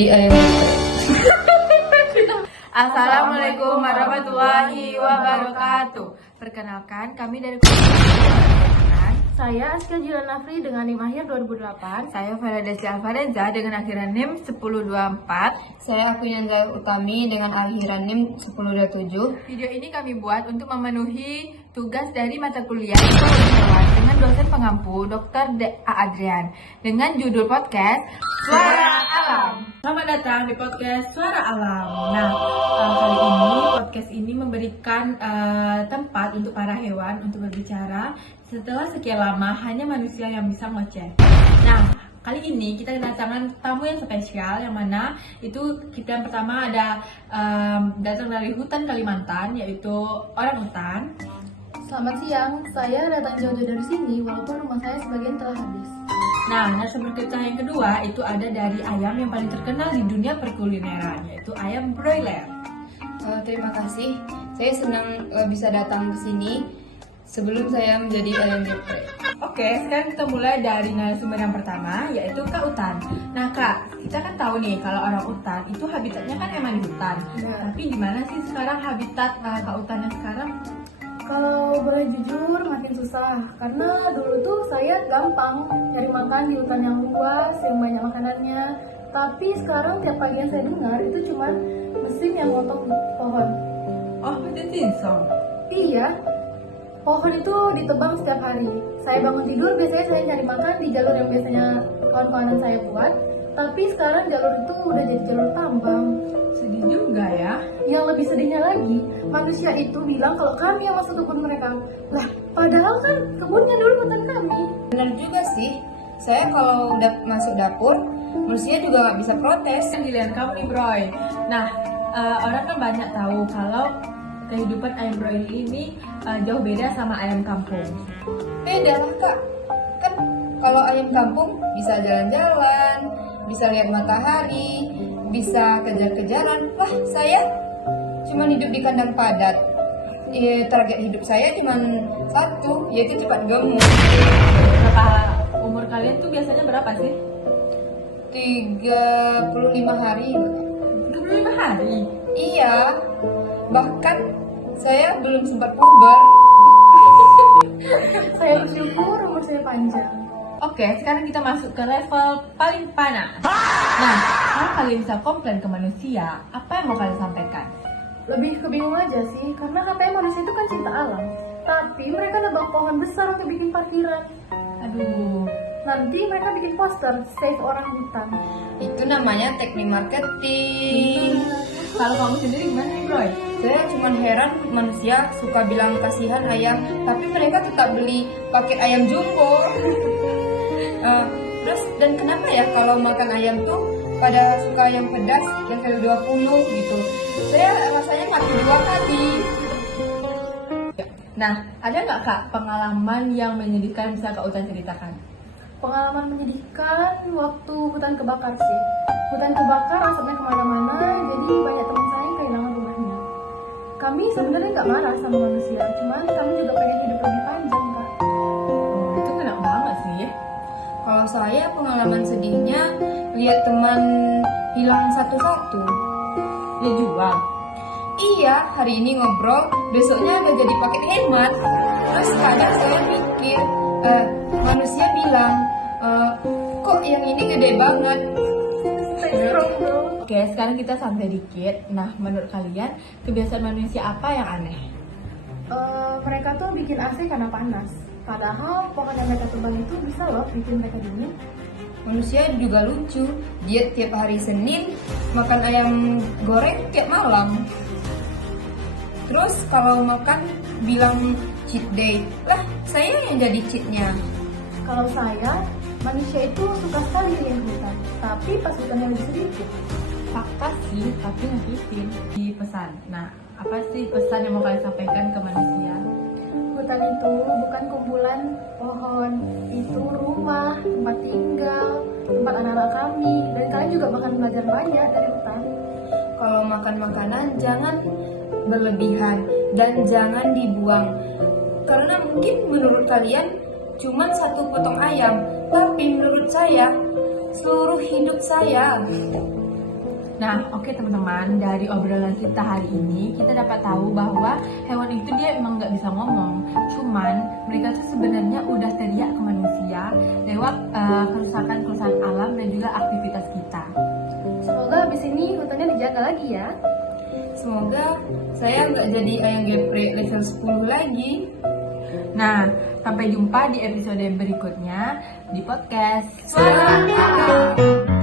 menjadi ayam geprek. Assalamualaikum warahmatullahi wabarakatuh. Perkenalkan, kami dari Kementerian. Saya Aska Jilan Nafri dengan NIM akhir 2008. Saya Farah Desi Alfarenza dengan akhiran NIM 1024. Saya Afinanza Utami dengan akhiran NIM 1027. Video ini kami buat untuk memenuhi tugas dari mata kuliah Hewan dengan dosen pengampu Dr. A. Adrian dengan judul podcast Suara Alam. Selamat datang di podcast Suara Alam. Nah, kali ini podcast ini memberikan tempat untuk para hewan untuk berbicara setelah sekian lama hanya manusia yang bisa ngoceh. Nah, kali ini kita kedatangan tamu yang spesial, yang mana itu kita yang pertama ada datang dari hutan Kalimantan, yaitu orang hutan. Selamat siang, saya datang jauh-jauh dari sini walaupun rumah saya sebagian telah habis. Nah, narasumber kita yang kedua itu ada dari ayam yang paling terkenal di dunia perkulineran, yaitu ayam broiler. Terima kasih. Saya senang bisa datang ke sini sebelum saya menjadi ayam geprek. Oke, sekarang kita mulai dari narasumber yang pertama, yaitu Kak Utan. Nah Kak, kita kan tahu nih kalau orang utan itu habitatnya kan emang di hutan. Tapi gimana sih sekarang habitat Kak Utan yang sekarang? Kalau boleh jujur makin susah, karena dulu tuh saya gampang cari makan di hutan yang luas, yang banyak makanannya. Tapi sekarang tiap pagi yang saya dengar itu cuma mesin yang motong pohon. Oh, itu tinsong. Iya, pohon itu ditebang setiap hari. Saya bangun tidur, biasanya saya cari makan di jalur yang biasanya kawan-kawanan saya buat. Tapi sekarang jalur itu udah jadi jalur tambang. Sedih juga ya. Yang lebih sedihnya lagi, manusia itu bilang kalau kami yang masuk kebun mereka. Lah, padahal kan kebunnya dulu hutan kami. Benar juga sih. Saya kalau udah masuk dapur, manusia juga nggak bisa protes. Kan giliran kamu nih Broy. Nah, orang kan banyak tahu kalau kehidupan ayam broiler ini jauh beda sama ayam kampung. Beda lah kak. Kan kalau ayam kampung bisa jalan-jalan, bisa lihat matahari, bisa kejar-kejaran. Wah, saya cuma hidup di kandang padat. Target hidup saya cuma satu, yaitu cepat gemuk. Berapa umur kalian tuh biasanya berapa sih? 35 hari. 35 hari? Iya, bahkan saya belum sempat puber. Saya bersyukur umur saya panjang. Oke, sekarang kita masuk ke level paling panas. Nah, kalau kalian bisa komplain ke manusia, apa yang mau kalian sampaikan? Lebih kebingung aja sih, karena katanya manusia itu kan cinta alam. Tapi mereka nebang pohon besar untuk bikin parkiran. Aduh, Nanti mereka bikin poster, save orang hutan. Itu namanya teknik marketing. kalau kamu sendiri gimana nih Bro? Saya cuma heran manusia suka bilang kasihan ayam, tapi mereka tetap beli paket ayam jumbo. Terus dan kenapa ya kalau makan ayam tuh pada suka yang pedas level 20 gitu. Saya rasanya mati 2 kali. Nah, ada nggak Kak pengalaman yang menyedihkan bisa Kak Utan ceritakan? Pengalaman menyedihkan waktu hutan kebakar sih. Hutan kebakar, asapnya kemana-mana, jadi banyak teman saya yang kehilangan rumahnya. Kami sebenarnya nggak marah sama manusia, cuman kami juga pengen hidup lebih panjang, Kak. Itu kena banget sih ya. Kalau saya pengalaman sedihnya lihat teman hilang satu-satu. Dia jual. Iya, hari ini ngobrol, besoknya udah jadi paket hemat. Terus kadang saya mikir, manusia bilang, kok yang ini gede banget. Oke, sekarang kita santai dikit. Nah, menurut kalian kebiasaan manusia apa yang aneh? Mereka tuh bikin AC karena panas. Padahal pohon yang mereka tebang itu bisa loh bikin mereka dingin. Manusia juga lucu, diet tiap hari Senin, makan ayam goreng tiap malam. Terus kalau makan bilang cheat day, lah saya yang jadi cheatnya. Kalau saya, manusia itu suka sekali keliling hutan, tapi pas hutannya lebih sedikit. Fakta sih, tapi nyakitin di pesan. Nah, apa sih pesan yang mau kalian sampaikan ke manusia? Hutan itu bukan kumpulan pohon, itu rumah, tempat tinggal, tempat anak-anak kami, dan kalian juga bakal belajar banyak dari hutan. Kalau makan makanan jangan berlebihan dan jangan dibuang. Karena mungkin menurut kalian cuma 1 potong ayam, tapi menurut saya seluruh hidup saya. Nah, oke teman-teman, dari obrolan kita hari ini kita dapat tahu bahwa hewan itu dia emang nggak bisa ngomong, cuman mereka tuh sebenarnya udah teriak ke manusia lewat kerusakan-kerusakan alam dan juga aktivitas kita. Semoga habis ini hutannya dijaga lagi ya. Semoga saya nggak jadi ayam geprek level 10 lagi. Nah, sampai jumpa di episode berikutnya di podcast Suara Alam.